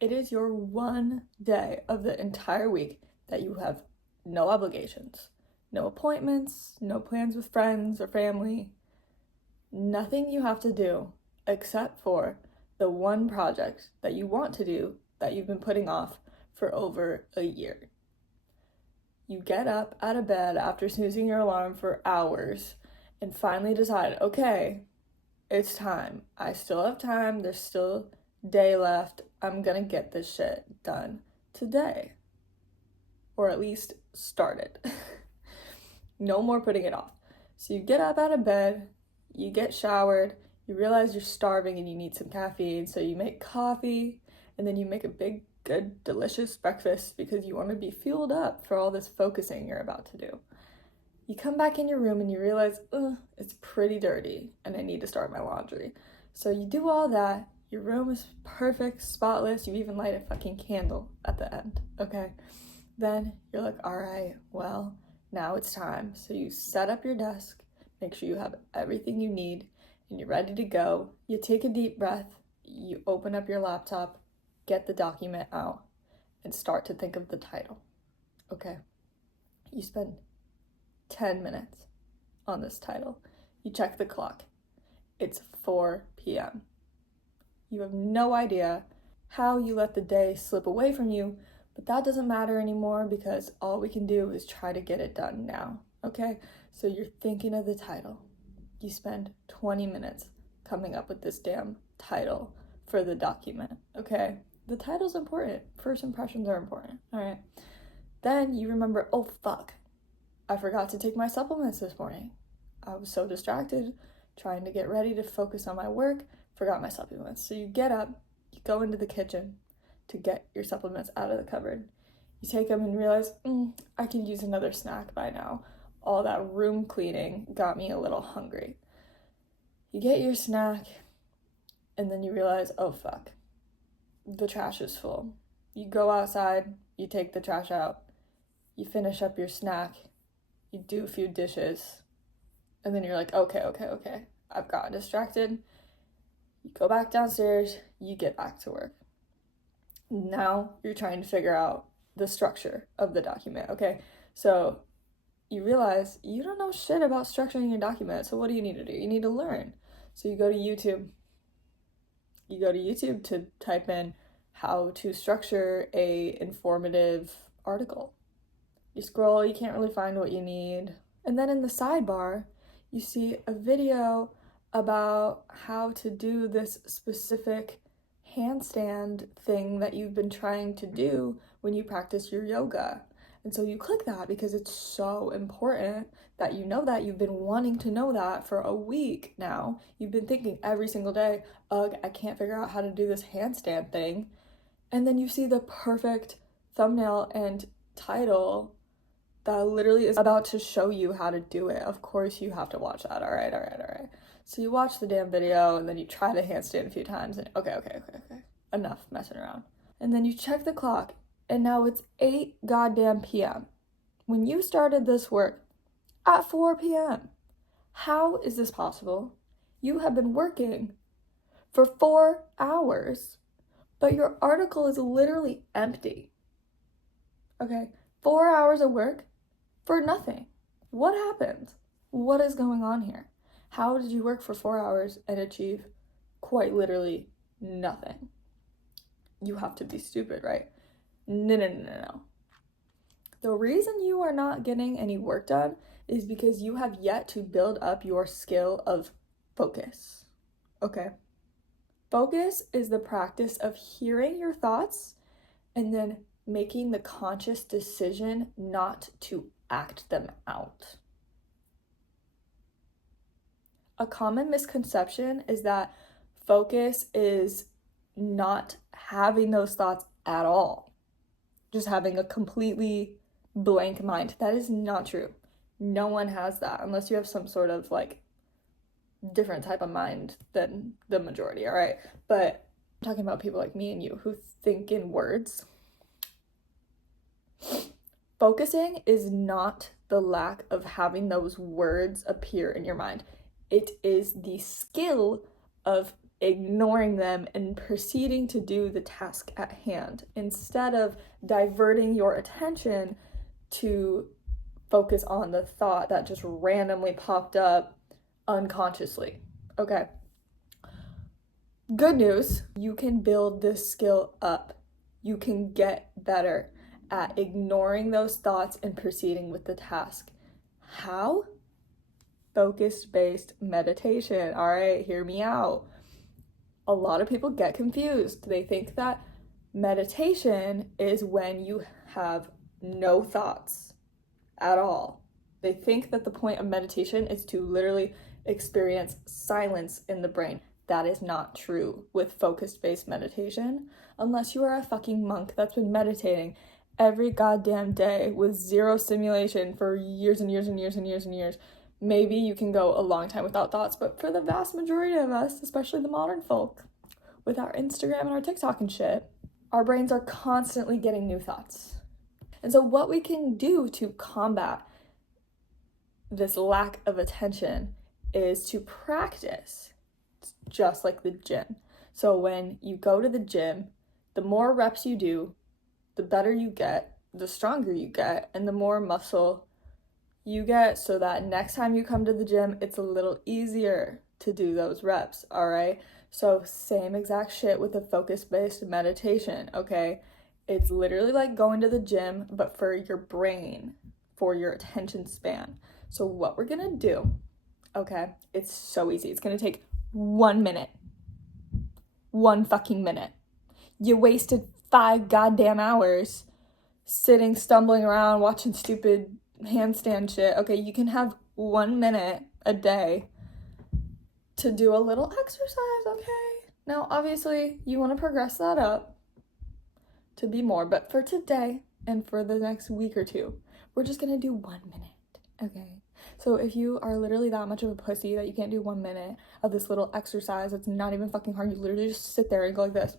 It is your one day of the entire week that you have no obligations, no appointments, no plans with friends or family, nothing you have to do except for the one project that you want to do that you've been putting off for over a year. You get up out of bed after snoozing your alarm for hours and finally decide, okay, it's time. I still have time. There's still day left. I'm gonna get this shit done today. Or at least start it. No more putting it off. So you get up out of bed, you get showered, you realize you're starving and you need some caffeine, so you make coffee, and then you make a big, good, delicious breakfast because you want to be fueled up for all this focusing you're about to do. You come back in your room and you realize, it's pretty dirty and I need to start my laundry. So you do all that, your room is perfect, spotless, you even light a fucking candle at the end, okay? Then you're like, all right, well, now it's time. So you set up your desk, make sure you have everything you need, and you're ready to go. You take a deep breath, you open up your laptop, get the document out, and start to think of the title. Okay. You spend 10 minutes on this title. You check the clock. It's 4 p.m. You have no idea how you let the day slip away from you, but that doesn't matter anymore because all we can do is try to get it done now, okay? So you're thinking of the title. You spend 20 minutes coming up with this damn title for the document, okay? The title's important. First impressions are important, all right? Then you remember, oh fuck, I forgot to take my supplements this morning. I was so distracted trying to get ready to focus on my work, forgot my supplements. So you get up, you go into the kitchen to get your supplements out of the cupboard. You take them and realize, I could use another snack by now. All that room cleaning got me a little hungry. You get your snack, and then you realize, oh fuck, the trash is full. You go outside, you take the trash out, you finish up your snack, you do a few dishes, and then you're like, okay, I've gotten distracted. You go back downstairs, you get back to work. Now you're trying to figure out the structure of the document, okay? So you realize you don't know shit about structuring your document, so what do you need to do? You need to learn. So you go to YouTube. You go to YouTube to type in how to structure a informative article. You scroll, you can't really find what you need. And then in the sidebar, you see a video about how to do this specific handstand thing that you've been trying to do when you practice your yoga. And so you click that because it's so important that you know that. You've been wanting to know that for a week now. You've been thinking every single day, ugh, I can't figure out how to do this handstand thing. And then you see the perfect thumbnail and title that literally is about to show you how to do it. Of course you have to watch that. All right. So you watch the damn video and then you try the handstand a few times and okay. Enough messing around. And then you check the clock and now it's 8 goddamn p.m. when you started this work at 4 p.m. How is this possible? You have been working for 4 hours, but your article is literally empty. Okay, 4 hours of work for nothing. What happened? What is going on here? How did you work for 4 hours and achieve quite literally nothing? You have to be stupid, right? No. The reason you are not getting any work done is because you have yet to build up your skill of focus, okay? Focus is the practice of hearing your thoughts and then making the conscious decision not to act them out. A common misconception is that focus is not having those thoughts at all, just having a completely blank mind. That is not true. No one has that unless you have some sort of like different type of mind than the majority, all right? But I'm talking about people like me and you who think in words. Focusing is not the lack of having those words appear in your mind. It is the skill of ignoring them and proceeding to do the task at hand instead of diverting your attention to focus on the thought that just randomly popped up unconsciously. Okay. Good news, you can build this skill up. You can get better at ignoring those thoughts and proceeding with the task. How? Focus-based meditation. All right, hear me out. A lot of people get confused. They think that meditation is when you have no thoughts at all. They think that the point of meditation is to literally experience silence in the brain. That is not true with focus-based meditation, unless you are a fucking monk that's been meditating every goddamn day with zero stimulation for years and years and years and years and years. Maybe you can go a long time without thoughts, but for the vast majority of us, especially the modern folk, with our Instagram and our TikTok and shit, our brains are constantly getting new thoughts. And so what we can do to combat this lack of attention is to practice, just like the gym. So when you go to the gym, the more reps you do, the better you get, the stronger you get, and the more muscle you get, so that next time you come to the gym, it's a little easier to do those reps, all right? So same exact shit with the focus-based meditation, okay? It's literally like going to the gym, but for your brain, for your attention span. So what we're gonna do, okay, it's so easy. It's gonna take 1 minute. 1 fucking minute. You wasted 5 goddamn hours sitting, stumbling around, watching stupid handstand shit. Okay, you can have 1 minute a day to do a little exercise, okay? Now, obviously, you want to progress that up to be more, but for today and for the next week or two, we're just gonna do 1 minute, okay? So if you are literally that much of a pussy that you can't do 1 minute of this little exercise, it's not even fucking hard. You literally just sit there and go like this.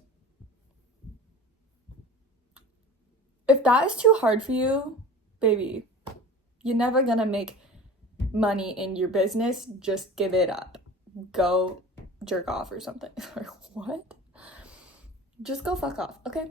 If that is too hard for you, baby, you're never gonna make money in your business. Just give it up. Go jerk off or something. What? Just go fuck off, okay?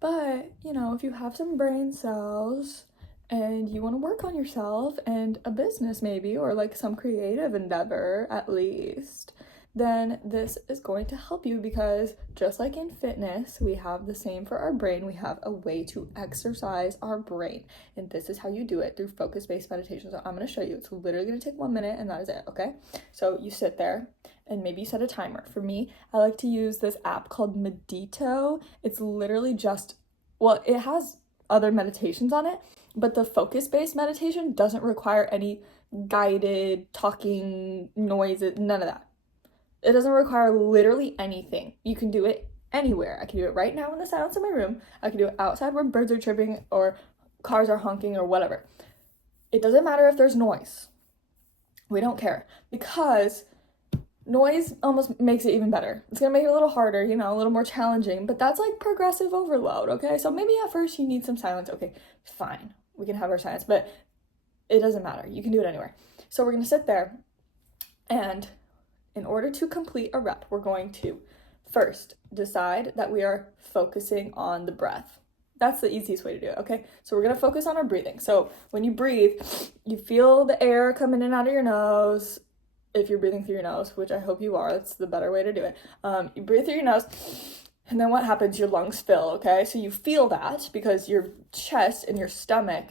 But, you know, if you have some brain cells and you want to work on yourself and a business maybe, or like some creative endeavor at least, then this is going to help you, because just like in fitness, we have the same for our brain. We have a way to exercise our brain, and this is how you do it, through focus-based meditation. So I'm going to show you. It's literally going to take 1 minute, and that is it, okay? So you sit there, and maybe you set a timer. For me, I like to use this app called Medito. It's literally just, well, it has other meditations on it, but the focus-based meditation doesn't require any guided talking noises, none of that. It doesn't require literally anything. You can do it anywhere. I can do it right now in the silence of my room. I can do it outside where birds are chirping or cars are honking or whatever. It doesn't matter if there's noise. We don't care, because noise almost makes it even better. It's gonna make it a little harder, you know, a little more challenging, but that's like progressive overload, okay? So maybe at first you need some silence. Okay, fine. We can have our silence, but it doesn't matter. You can do it anywhere. So we're gonna sit there, and in order to complete a rep, we're going to first decide that we are focusing on the breath. That's the easiest way to do it, okay? So we're gonna focus on our breathing. So when you breathe, you feel the air come in and out of your nose. If you're breathing through your nose, which I hope you are, that's the better way to do it. You breathe through your nose, and then what happens? Your lungs fill, okay? So you feel that because your chest and your stomach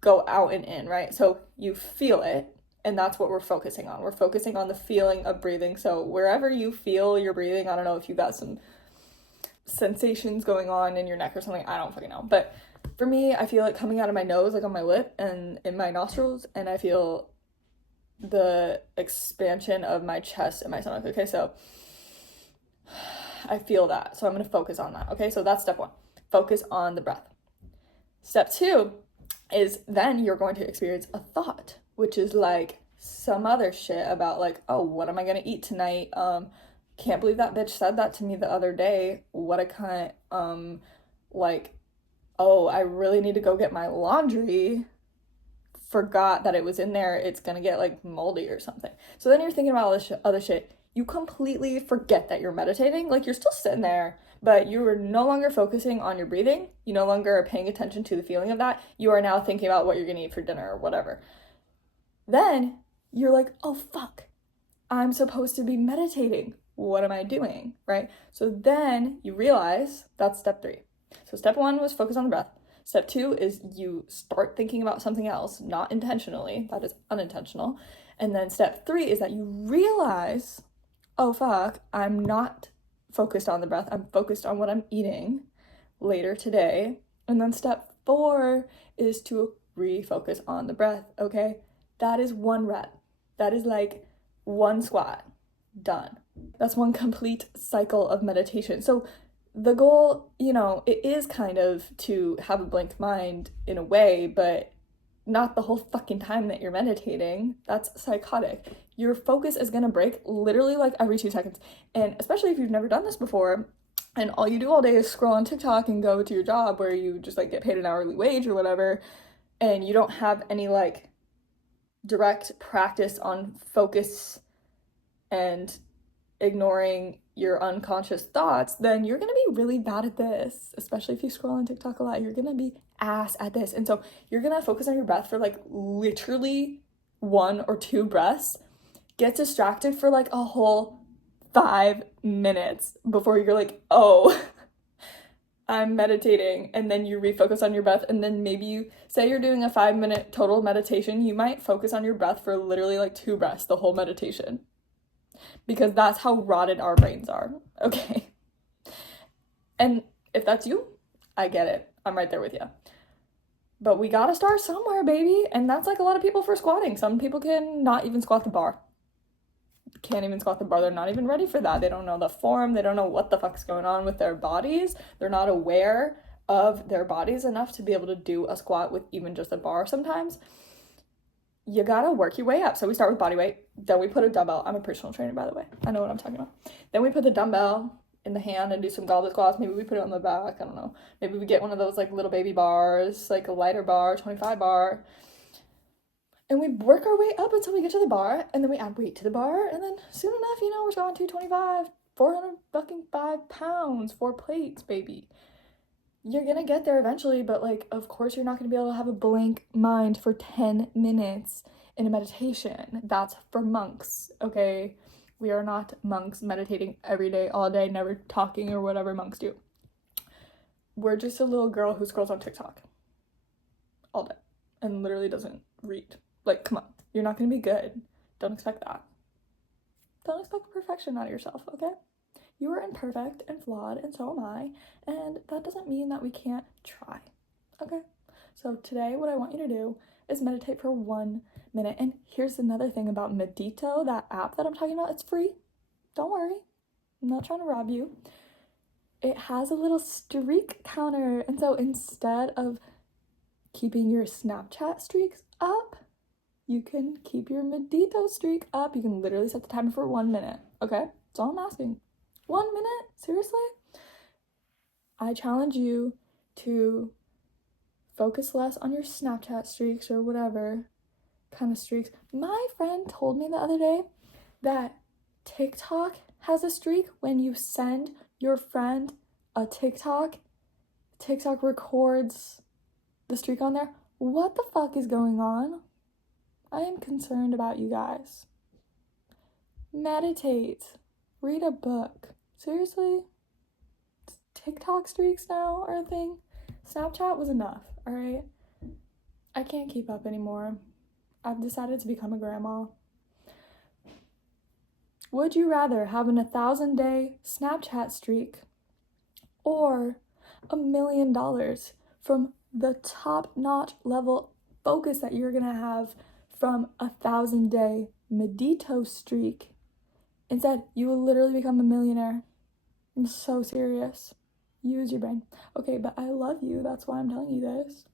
go out and in, right? So you feel it. And that's what we're focusing on. We're focusing on the feeling of breathing. So wherever you feel you're breathing, I don't know if you got some sensations going on in your neck or something, I don't fucking know. But for me, I feel it coming out of my nose, like on my lip and in my nostrils, and I feel the expansion of my chest and my stomach. Okay, so I feel that. So I'm gonna focus on that. Okay, so that's step 1. Focus on the breath. Step 2 is then you're going to experience a thought, which is like some other shit about like, oh, what am I gonna eat tonight? Can't believe that bitch said that to me the other day. What a cunt. Like, oh, I really need to go get my laundry. Forgot that it was in there. It's gonna get like moldy or something. So then you're thinking about all this other shit. you completely forget that you're meditating. Like, you're still sitting there, but you are no longer focusing on your breathing. You no longer are paying attention to the feeling of that. You are now thinking about what you're gonna eat for dinner or whatever. Then you're like, oh fuck, I'm supposed to be meditating. What am I doing? Right? So then you realize that's step 3. So step 1 was focus on the breath. Step 2 is you start thinking about something else, not intentionally, that is unintentional. And then step 3 is that you realize, oh fuck, I'm not focused on the breath, I'm focused on what I'm eating later today. And then step 4 is to refocus on the breath, okay? That is 1 rep. That is like 1 squat. Done. That's 1 complete cycle of meditation. So the goal, it is kind of to have a blank mind in a way, but not the whole fucking time that you're meditating. That's psychotic. Your focus is gonna break literally like every 2 seconds. And especially if you've never done this before, and all you do all day is scroll on TikTok and go to your job where you just like get paid an hourly wage or whatever, and you don't have any like direct practice on focus and ignoring your unconscious thoughts, then you're gonna be really bad at this. Especially if you scroll on TikTok a lot, you're gonna be ass at this. And so you're gonna focus on your breath for like literally 1 or 2 breaths, get distracted for like a whole 5 minutes before you're like, oh, I'm meditating, and then you refocus on your breath, and then maybe you say you're doing a 5-minute total meditation, you might focus on your breath for literally like 2 breaths the whole meditation, because that's how rotted our brains are, okay? And if that's you, I get it. I'm right there with you. But we gotta start somewhere, baby, and that's like a lot of people for squatting. Some people can not even squat the bar. Can't even squat the bar. They're not even ready for that. They don't know the form. They don't know what the fuck's going on with their bodies. They're not aware of their bodies enough to be able to do a squat with even just a bar sometimes. You gotta work your way up. So we start with body weight. Then we put a dumbbell. I'm a personal trainer, by the way. I know what I'm talking about. Then we put the dumbbell in the hand and do some goblet squats. Maybe we put it on the back. I don't know. Maybe we get one of those like little baby bars, like a lighter bar, 25 bar. And we work our way up until we get to the bar, and then we add weight to the bar, and then soon enough, we're going 225, 405 pounds, 4 plates, baby. You're gonna get there eventually, but like, of course, you're not gonna be able to have a blank mind for 10 minutes in a meditation. That's for monks, okay? We are not monks meditating every day, all day, never talking or whatever monks do. We're just a little girl who scrolls on TikTok all day and literally doesn't read. Like, come on, you're not gonna be good. Don't expect that. Don't expect perfection out of yourself, okay? You are imperfect and flawed, and so am I, and that doesn't mean that we can't try, okay? So today, what I want you to do is meditate for 1 minute. And here's another thing about Medito, that app that I'm talking about. It's free. Don't worry. I'm not trying to rob you. It has a little streak counter, and so instead of keeping your Snapchat streaks up, you can keep your Medito streak up. You can literally set the timer for 1 minute, okay? That's all I'm asking. 1 minute? Seriously? I challenge you to focus less on your Snapchat streaks or whatever kind of streaks. My friend told me the other day that TikTok has a streak. When you send your friend a TikTok records the streak on there. What the fuck is going on? I am concerned about you guys. Meditate. Read a book. Seriously? TikTok streaks now are a thing? Snapchat was enough, alright? I can't keep up anymore. I've decided to become a grandma. Would you rather have an 1,000-day Snapchat streak or $1 million from the top-notch level focus that you're gonna have from 1,000-day Medito streak? Instead, you will literally become a millionaire. I'm so serious. Use your brain. Okay, but I love you. That's why I'm telling you this.